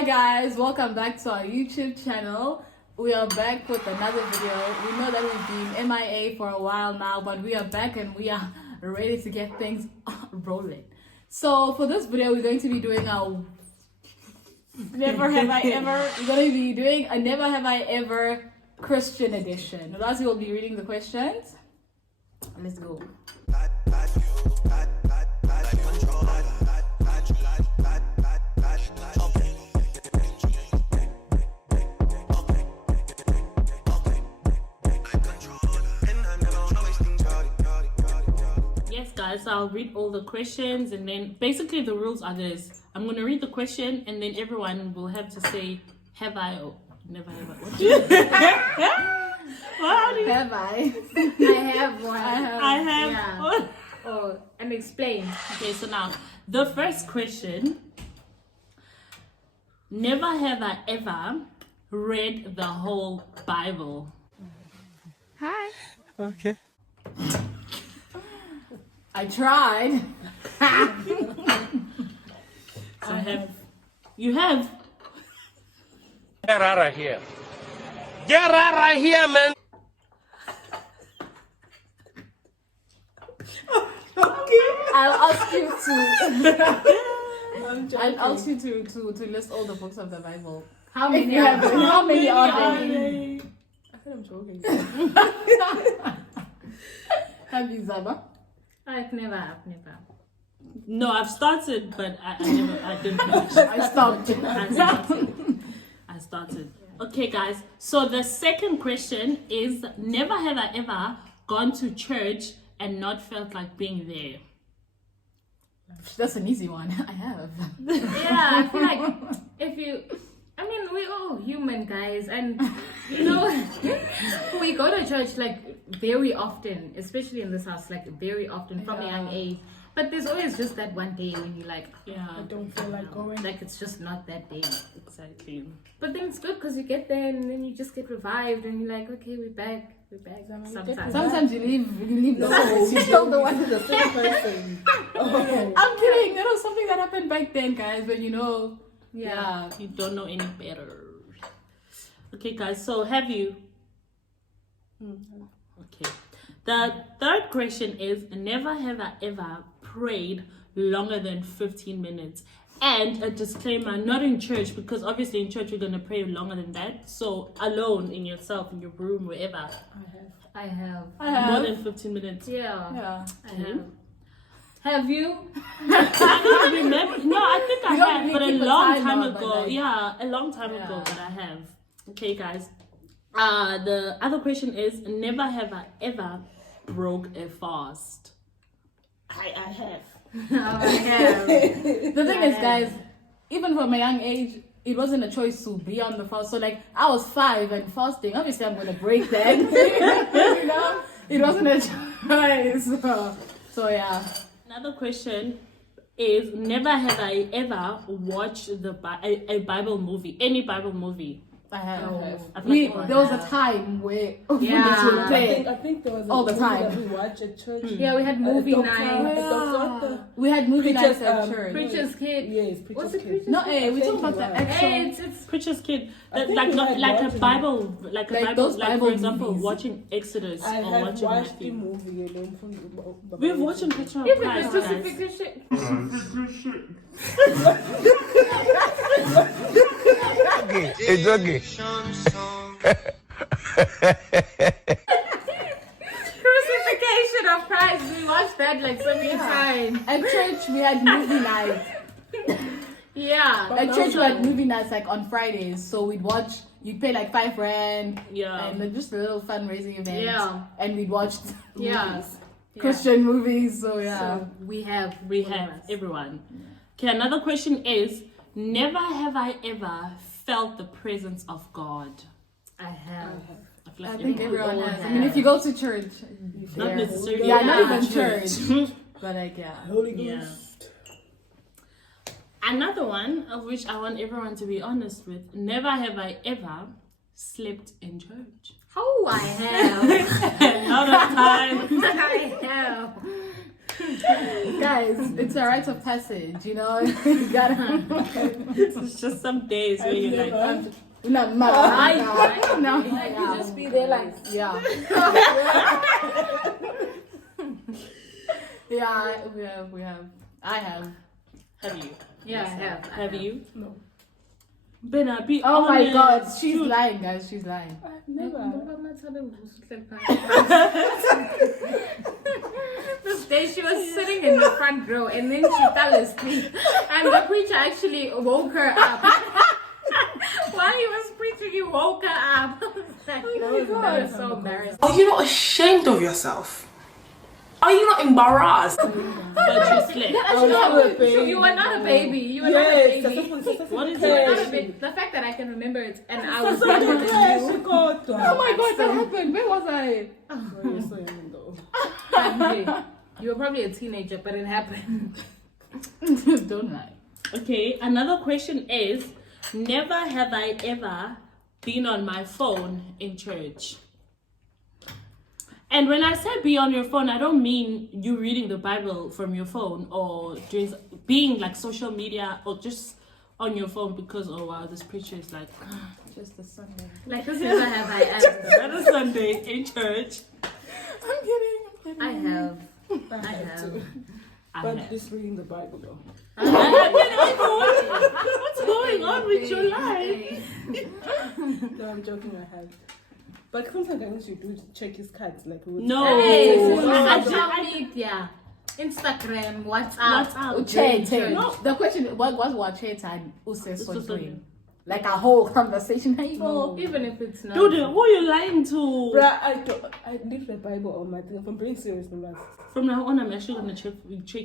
Hi guys, welcome back to our YouTube channel. We are back with another video. We know that we've been MIA for a while now, but we are back and we are ready to get things rolling. So for this video, we're going to be doing our Never Have I Ever. We're going to be doing a Never Have I Ever Christian edition. Lastly, we'll be reading the questions. Let's go. Yes guys, so I'll read all the questions and then basically the rules are this. I'm going to read the question and then everyone will have to say, have I or never have I. What do you Have I? I have one. I have. Yeah. Oh, and explain. Okay, so now the first question. Never have I ever read the whole Bible. Hi. Okay. I tried. So you have? Get out of here. Get out of here, man. I'll ask you to list all the books of the Bible. How many? How many are there? I think I'm joking. Have you, Zaba? I've never. No, I've started, but I didn't finish. I stopped. I started. Okay, guys. So the second question is: never have I ever gone to church and not felt like being there. That's an easy one. I have. Yeah, I feel like we're all human, guys, and we go to church like very often, especially in this house, like very often from a young age. But there's always just that one day when you like, I don't feel like going. like it's just not that day. Exactly. But then it's good because you get there and then you just get revived and you're like, okay, we're back. Sometimes you leave the service. You still the one who's the same person. I'm kidding. That was something that happened back then, guys. When you don't know any better. Okay, guys. So have you? Okay. The third question is: never have I ever prayed longer than 15 minutes. And a disclaimer, not in church, because obviously in church you're going to pray longer than that. So alone, in yourself, in your room, wherever. I have. More than 15 minutes. Yeah. I Okay. have. Have you? I don't remember. No, I think I have, but a long time ago. like, A long time ago, but I have. Okay, guys. The other question is: never have I ever broke a fast. I have. I have. The thing is, guys, even from a young age, it wasn't a choice to be on the fast. So, like, I was 5 and fasting. Obviously, I'm gonna break that. It wasn't a choice. So yeah. Another question is: never have I ever watched a Bible movie, any Bible movie. I have. There was a time where movies would play. I think there was all the time. That we watched at church. Yeah, we had movie nights. We had movie nights at church. Preacher's Kid. Yes, Preacher's Kid. No, we talking about the actual It's Preacher's Kid. Like a Bible, those like Bible for example, movies. watching Exodus I or have watching watched the Matthew. movie alone from the We've watched a picture of even Christ, the guys. crucifixion. It's okay. Crucifixion of Christ. We watched that like so many times. At church, we had movie nights. Yeah. At church, we had movie nights like on Fridays. So you'd pay like 5 rand. Yeah. And then just a little fundraising event. Yeah. And we'd watch movies. Christian movies. So yeah. So we have everyone. Okay, another question is: never have I ever felt the presence of God. I have. I think everyone has. I mean, if you go to church, not necessarily. Not even church. But like, Holy Ghost. Another one of which I want everyone to be honest with: never have I ever slept in church. Oh, I have. Not a time. I have. Guys, it's a rite of passage, you know. You gotta. It's just some days where you're like, No, no, Like you just be there like, yeah. Yeah, we have. I have. have you? yeah, I have. Have you? No. Bena, be Oh my honest. God, she's lying, guys. She's lying. Never. This day she was sitting in the front row and then she fell asleep and the preacher actually woke her up. While he was preaching, he woke her up. That was so embarrassing. Are you not ashamed of yourself? Are you not embarrassed? But you slept. You were not a baby. You were not a Yes, baby. What is You were it? not a baby. The fact that I can remember it and I was younger than you. Oh my God, that happened. Where was I? You're so young though. You were probably a teenager, but it happened. Don't lie. Okay, another question is, never have I ever been on my phone in church. And when I say be on your phone, I don't mean you reading the Bible from your phone or doing, being like social media or just on your phone because, oh wow, this preacher is like, Just a Sunday. Like this never have I ever. that is Sunday in church. I'm kidding. I have. I have to. I But have. just reading the Bible though. What's going on with your life? No, I'm joking, I have. But sometimes I wish you do check his cards like we would No. Hey, I social media, Instagram, WhatsApp. WhatsApp. No, the question what was watch it and who doing? Like a whole conversation. Hey, No. Even if it's not. Dude, who are you lying to? Bruh, I leave the Bible on my thing. If I'm being serious, man. From now on, I'm actually gonna check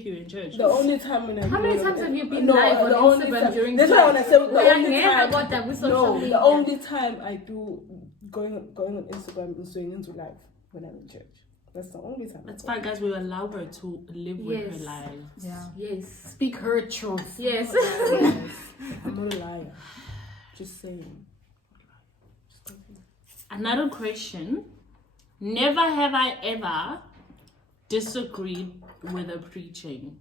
you in church. The only time when I How do many it- times have you been No, live on the only Instagram time- during That's why when I say the We are only never time. got that with social No, media. the only time I do going on Instagram is swinging into live when I'm in church. That's the only time. That's fine, guys. We allow her to live with Yes. her life. Yeah. Yes. Speak her truth. Yes. I'm not a liar. Just saying. Another question. Never have I ever disagreed with a preaching.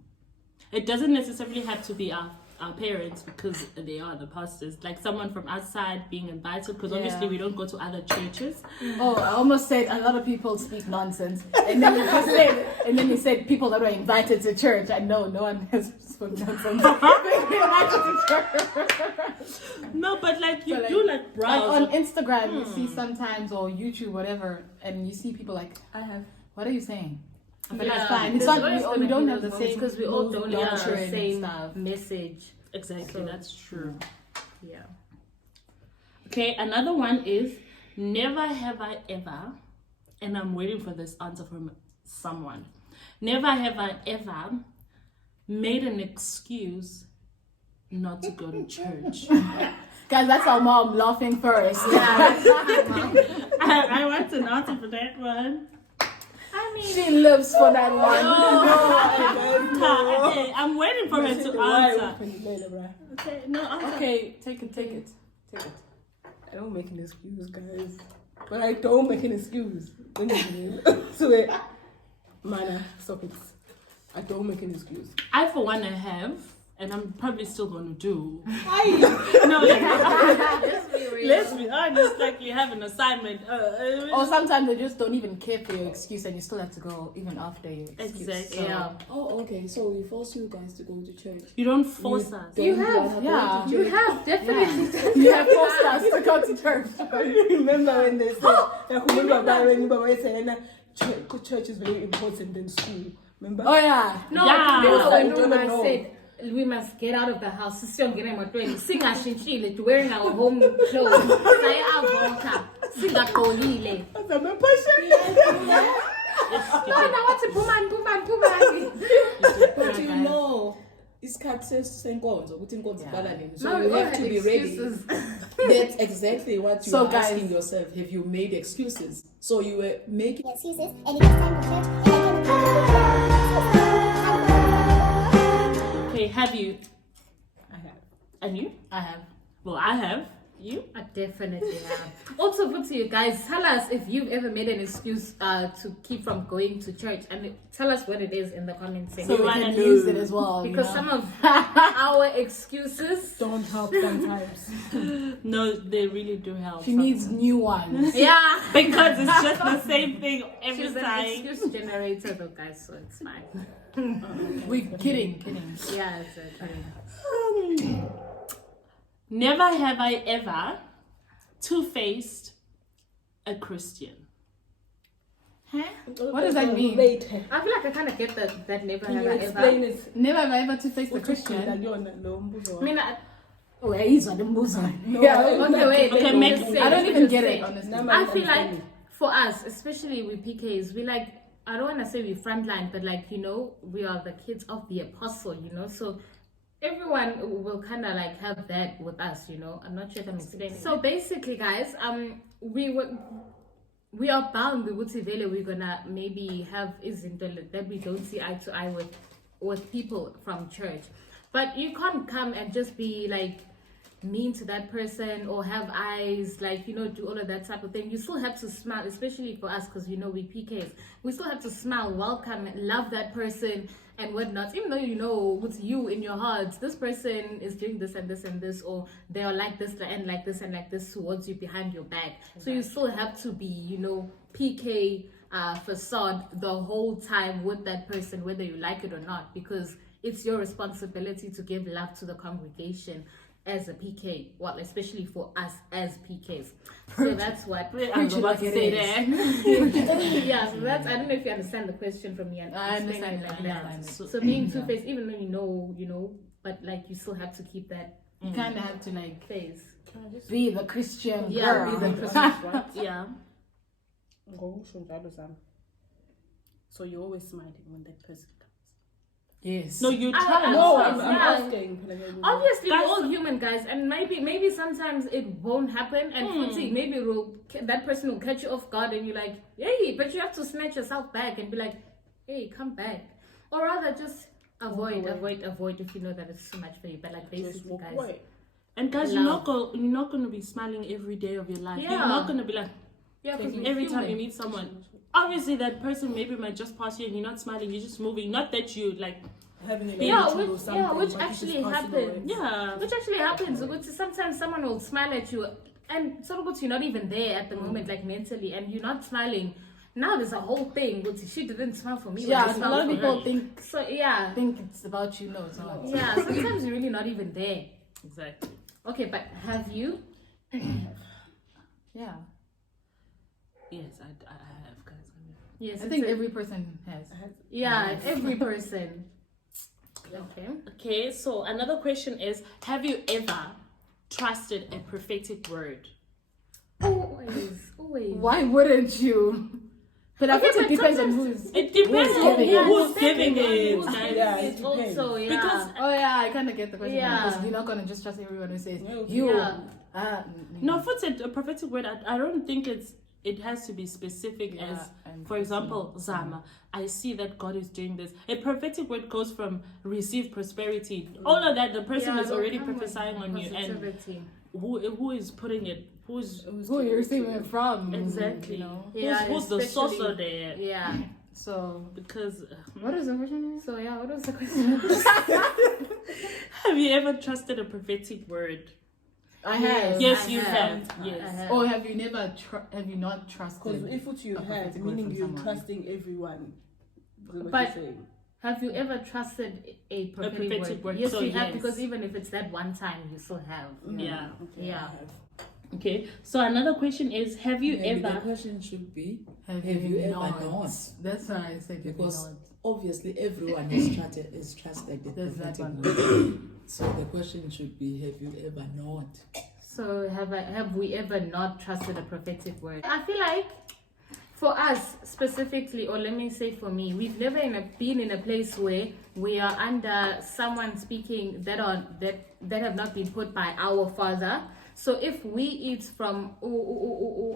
It doesn't necessarily have to be our parents because they are the pastors. Like someone from outside being invited because obviously we don't go to other churches. Oh, I almost said a lot of people speak nonsense, and then you said people that were invited to church. I know no one has spoken nonsense. Invited to church. No, but like you But, like, do like browse. On Instagram, you see sometimes, or YouTube, whatever, and you see people like, I have. what are you saying? But Yeah. that's fine. It's There's not, always we gonna don't be have the those same, moments 'cause we all don't have the doctrine and same stuff. message. Exactly, So- that's true. Yeah. Okay, another one is never have I ever, and I'm waiting for this answer from someone. Never have I ever made an excuse not to go to church. Guys, that's our mom laughing first. I want an answer for that one. She lives for that one. Okay, I'm waiting for her to answer. Okay, no answer. Okay, take it. I don't make an excuse, guys. But I don't make an excuse. So wait, Mana, stop it. I don't make an excuse. I, for one, I have, and I'm probably still going to do. No, let's be real. Let's be honest, like you have an assignment. Or sometimes they just don't even care for your excuse, and you still have to go even after your excuse. Exactly. So- Yeah. Oh, okay. So we force you guys to go to church. You don't force us. You have. Yeah. You have definitely. You have forced us to go to church. Remember when they said, church is very important than school. Remember? Oh yeah. No, Yeah. remember when I don't Noma know. said we must get out of the house. Sister ngena emotweni. Singashinthile wearing our home clothes. Saya avota. Singagqokile. I'm a person. Wena wathi phumani. But you know, isikhathi senkonzo ukuthi inkonzo iqala nini. So No, you we all have to had be ready. excuses. That's exactly what you So are guys- asking yourself. Have you made excuses? So you were making excuses and it was time to Okay, have you? I have. And you? I have. Well, I have. You? I definitely have. Also, put to you guys, tell us if you've ever made an excuse to keep from going to church, and tell us what it is in the comment section. So we can use it as well. Because some of our excuses Don't help sometimes. No, they really do help. she needs new ones. yeah. Because it's just the same thing every She's an time. excuse generator though, guys, so it's fine. We're kidding. Yeah, it's okay. Never have I ever two-faced a Christian. What does that mean? Wait. I feel like I kind of get that never Can have you I explain ever. it? Never have I ever to face the Christian. I mean, Oh, he's on the musa. yeah, okay, wait. Okay, let me make- just say, I don't let me even just get say. it, honestly. I feel like for us, especially with PKs, we like, I don't want to say we frontline, but like, you know, we are the kids of the apostle, you know, so everyone will kind of like have that with us, you know. I'm not sure if I'm explaining. So basically, guys, we are bound we're gonna maybe have izinto that we don't see eye to eye with people from church, but you can't come and just be like mean to that person or have eyes, like, you know, do all of that type of thing. You still have to smile, especially for us, because, you know, we PKs, we still have to smile, welcome, love that person and whatnot, even though you know with you in your heart this person is doing this and this and this, or they are like this and like this and like this towards you behind your back. So you still have to be, you know, PK facade the whole time with that person, whether you like it or not, because it's your responsibility to give love to the congregation as a PK, well, especially for us as PKs. So that's what I was about to say that. yeah, so that's, I don't know if you understand the question from me. I understand it. Yeah. So being two-faced, even though you know, but like you still have to keep that You kind of have to like face. be the Christian Yeah, girl. be the Christian. Yeah. So you're always smiling when that person comes. Yes. No, you try. No, Yes, I'm yeah. asking. Obviously, Guys- we're all human, guys, and maybe sometimes it won't happen, and maybe that person will catch you off guard, and you're like, hey, but you have to snatch yourself back and be like, hey, come back, or rather just avoid if you know that it's too much for you. But like Just basically, walk guys, away. And guys, you're not going to be smiling every day of your life. Yeah. You're not going to be like, yeah, because every time you meet someone. Obviously, that person maybe might just pass you and you're not smiling, you're just moving. Not that you like, Having an Yeah, attitude or which something, which but you actually just pass it happens. away. yeah. Which actually happens. Which sometimes someone will smile at you, and sort of you're not even there at the moment, like mentally, and you're not smiling. Now there's a whole thing. But she didn't smile for me. Yeah, when I a smiled lot of for people her. think So yeah, it's about you. No, it's not. yeah. Sometimes you're really not even there. Exactly. Okay, but have you? Yeah. Yes, I have, guys. Yes, I think every person has. yeah, every person. Okay. Okay, so another question is, have you ever trusted a prophetic word? Always. Why wouldn't you? But I Okay, think it but depends on sometimes- who's. It depends on giving it. who's giving it. Who's guys. giving Yeah, it it depends. also, yeah. Because Oh yeah, I kind of get the question. Yeah. Because you're not gonna just trust everyone who says Yeah. you. Yeah. no, for a prophetic word, I don't think it has to be specific Yeah, as, and for example, Zama. I see that God is doing this. A prophetic word goes from receive prosperity. All of that, the person Yeah, is they'll already come with prophesying on you, and positivity. who is putting it? Who's Who you're receiving it from? exactly? You know. Yeah, who's the source especially- of there? Yeah. So Because what is the question? So yeah, what was the question? have you ever trusted a prophetic word? I have. Yes, I you have. have. Yes. I have. Or have you never? Have you not Because trusted? if what you a have, prophetic word meaning from you're someone? trusting everyone. Is what But- you're saying. Have you ever trusted a prophetic, prophetic word? Yes, So, you have, yes. because even if it's that one time, you still have. Yeah. Okay, Yeah. I have. Okay. So another question is, have you Maybe the ever? question should be, Have you ever not? not? That's why I said because have you obviously everyone is trusted the There's that prophetic one. word. So the question should be, have you ever not? So have we ever not trusted a prophetic word? I feel like for us specifically, or let me say for me, we've never been in a place where we are under someone speaking that have not been put by our Father. So if we eat from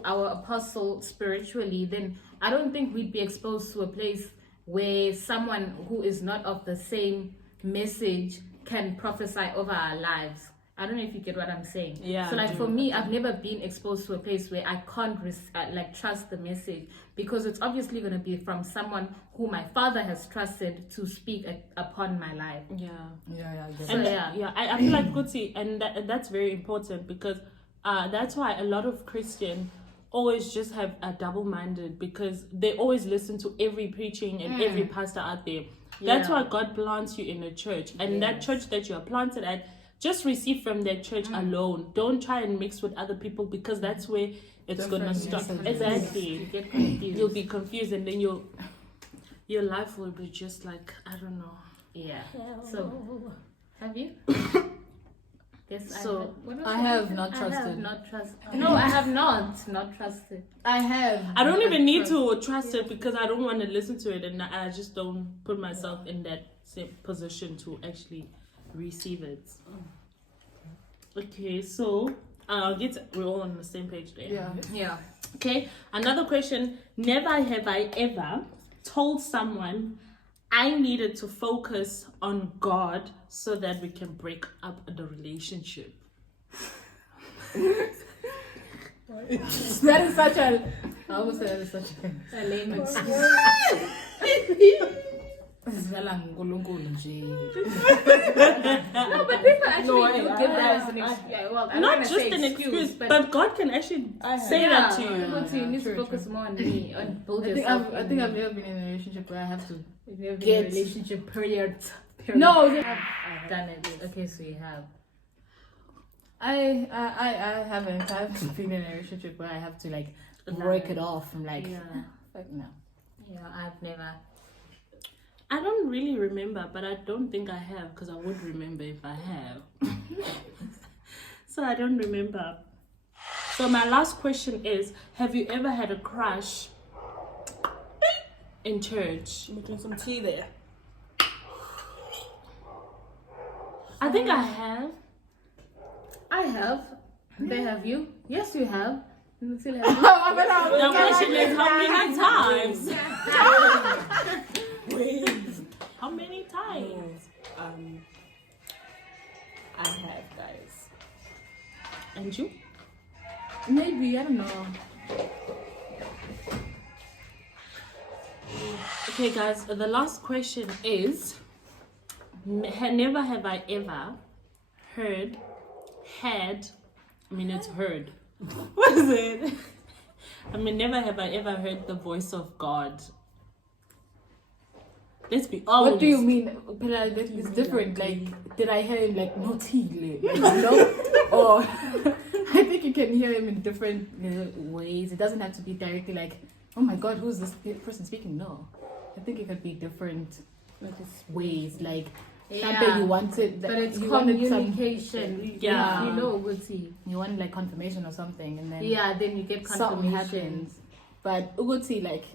our apostle spiritually, then I don't think we'd be exposed to a place where someone who is not of the same message can prophesy over our lives. I don't know if you get what I'm saying. Yeah, So I like do. for me, I've never been exposed to a place where I can't trust the message, because it's obviously going to be from someone who my father has trusted to speak upon my life. Yeah. Yeah, I get So it. yeah. I feel like Kuti, and that's very important, because that's why a lot of Christian always just have a double-minded, because they always listen to every preaching and every pastor out there. That's why God plants you in a church, and that church that you are planted at, just receive from that church alone. Don't try and mix with other people, because that's where it's gonna stop. Exactly. You get confused. You'll be confused, and then your life will be just like, I don't know. Yeah. So have you? Yes. So, I have not I have trusted. not trusted. No, I have not trusted. I have. I don't even need to trust it, because I don't want to listen to it, and I just don't put myself in that same position to actually receive it. Okay, so we're all on the same page there. Yeah. Yeah. Okay, another question. Never have I ever told someone I needed to focus on God so that we can break up the relationship. That is such a. I almost said that is such a lame excuse. No, but people actually do give that as an excuse. Well, I'm Not gonna just say an excuse, but God can actually say that to you. But you need to focus more on me, on build yourself. I think I've never been in a relationship where I have to. You've never been in a relationship, period. No, I've done it. Okay, so you have. I haven't. I've been in a relationship where I have to like break it off and like. Yeah. Fuck no. Yeah, I've never. I don't really remember, but I don't think I have, because I would remember if I have. So I don't remember. So my last question is, have you ever had a crush in church? Making some tea there. I think I have. I have. They have you? Yes, you have. You still have. The question is, how many times? How many times? I have, guys. And you? Maybe, I don't know. Okay, guys, the last question is, never have I ever heard. What is it? Never have I ever heard the voice of God. Let's be honest. What do you mean? Pela, that is different. Like, did I hear him like not healing? Like, no? Or I think you can hear him in different ways. It doesn't have to be directly like, oh my God, who's this person speaking? No, I think it could be different ways. Like, something you wanted, but it's you wanted communication. Yeah. You know, Uguti. you want like confirmation or something, and then Then you get something confirmation. happens. But Uguti, like,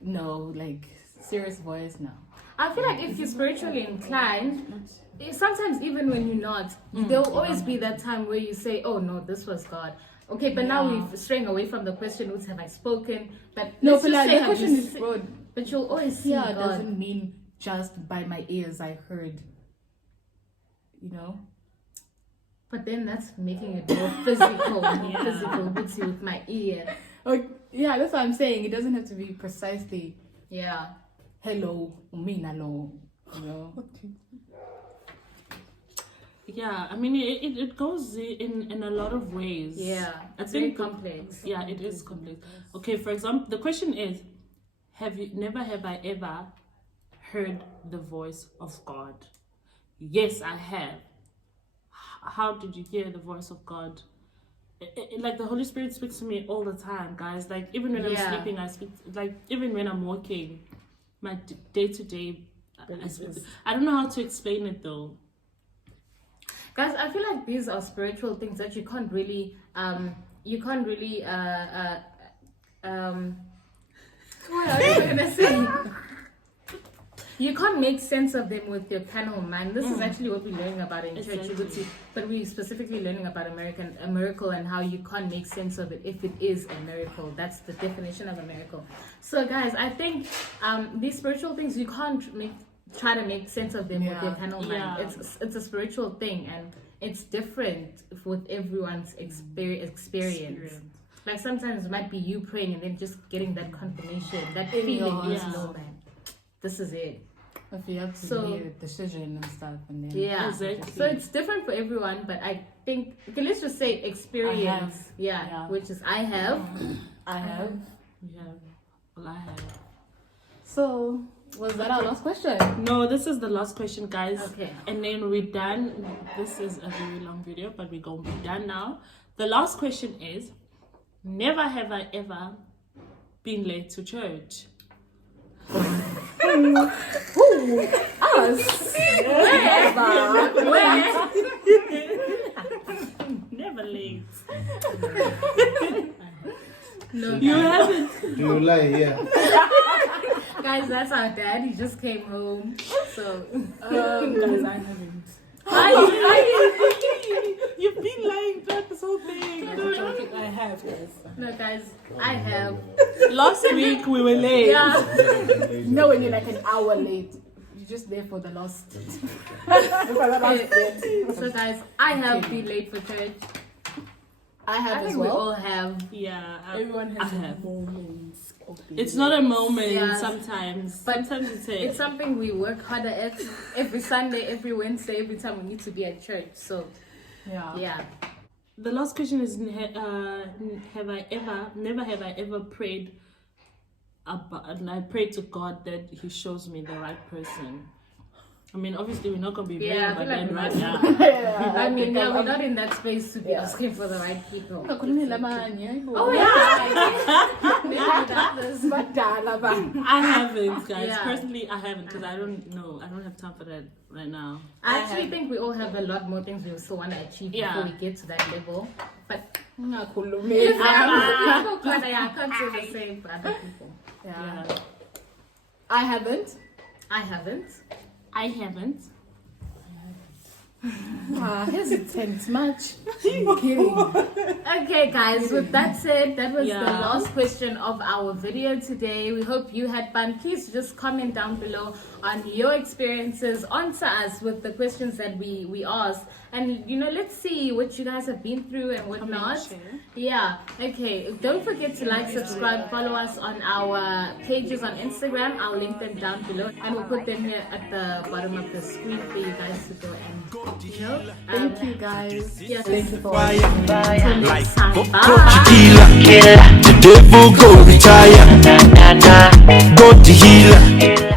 no, like serious voice, no. I feel like if you're spiritually inclined, sometimes even when you're not, there'll always be that time where you say, oh no, this was God. Okay, but now we're straying away from the question, what have I spoken? But No, let's but just like, say, the have you question is se- broad. But you'll always see Yeah, God. doesn't mean just by my ears I heard. You know? But then that's making it more physical, physical with my ear. Yeah, that's what I'm saying. It doesn't have to be precisely Yeah. hello, no, you know? Yeah, it goes in a lot of ways. Yeah. I It's very think complex. Yeah, it is complex. Okay, for example, the question is, never have I ever heard the voice of God? Yes, I have. How did you hear the voice of God? Like, the Holy Spirit speaks to me all the time, guys. Like, even when I'm sleeping, I speak. Like, even when I'm walking, my day-to-day, I speak. I don't know how to explain it though. Guys, I feel like these are spiritual things that you can't really what are you gonna say? You can't make sense of them with your carnal mind. This is actually what we're learning about in church. You would see, but we're specifically learning about a miracle, and how you can't make sense of it if it is a miracle. That's the definition of a miracle. So, guys, I think these spiritual things, you can't try to make sense of them with your carnal mind. Yeah. It's a spiritual thing, and it's different with everyone's experience. Like sometimes it might be you praying and then just getting that confirmation, that feeling. No, man, this is it. If you have to make a decision and stuff, and then exactly. So it's different for everyone, but I think let's just say experience. Which is I have. Well, I have. So was that our last question? No, this is the last question, guys. Okay. And then we're done. This is a very long video, but we're going to be done now. The last question is, never have I ever been late to church. Us? Where? Never late. No, You haven't. Do you lie here? guys, that's our dad. He just came home. So Guys, I haven't. You've been lying throughout this whole thing. I have, guys. no, guys, I have. Last week we were late. Yeah. No, when you're like an hour late, you're just there for the last. So guys, I have been late for church. I have I as think we well. all have. Yeah. Everyone has I have. moments of the It's not a moment Yeah. sometimes. But Sometimes It's something we work harder at every Sunday, every Wednesday, every time we need to be at church. So yeah. The last question is, never have I ever prayed about, and I pray to God that He shows me the right person. I mean, obviously we're not gonna be praying Yeah, I about feel like that right we're now. I mean, we're not in that space to be asking for the right people. Oh I haven't, guys. Yeah. Personally, I haven't, because I don't know. I don't have time for that right now. I actually think we all have a lot more things we still want to achieve before we get to that level. But I can't say the same for other people. Yeah. I haven't. I haven't. I haven't. Hesitant much. I'm kidding. Okay, guys, with that said, that was the Yeah. last question of our video today. We hope you had fun. Please just comment down below on your experiences. Answer us with the questions that we asked. And, let's see what you guys have been through and whatnot. Yeah, okay. Don't forget to like, subscribe, follow us on our pages on Instagram. I'll link them down below. And we'll put them here at the bottom of the screen for you guys to go and, Thank you guys. Yes. Thank you for Like, Bye. the devil go retire. Go to healer.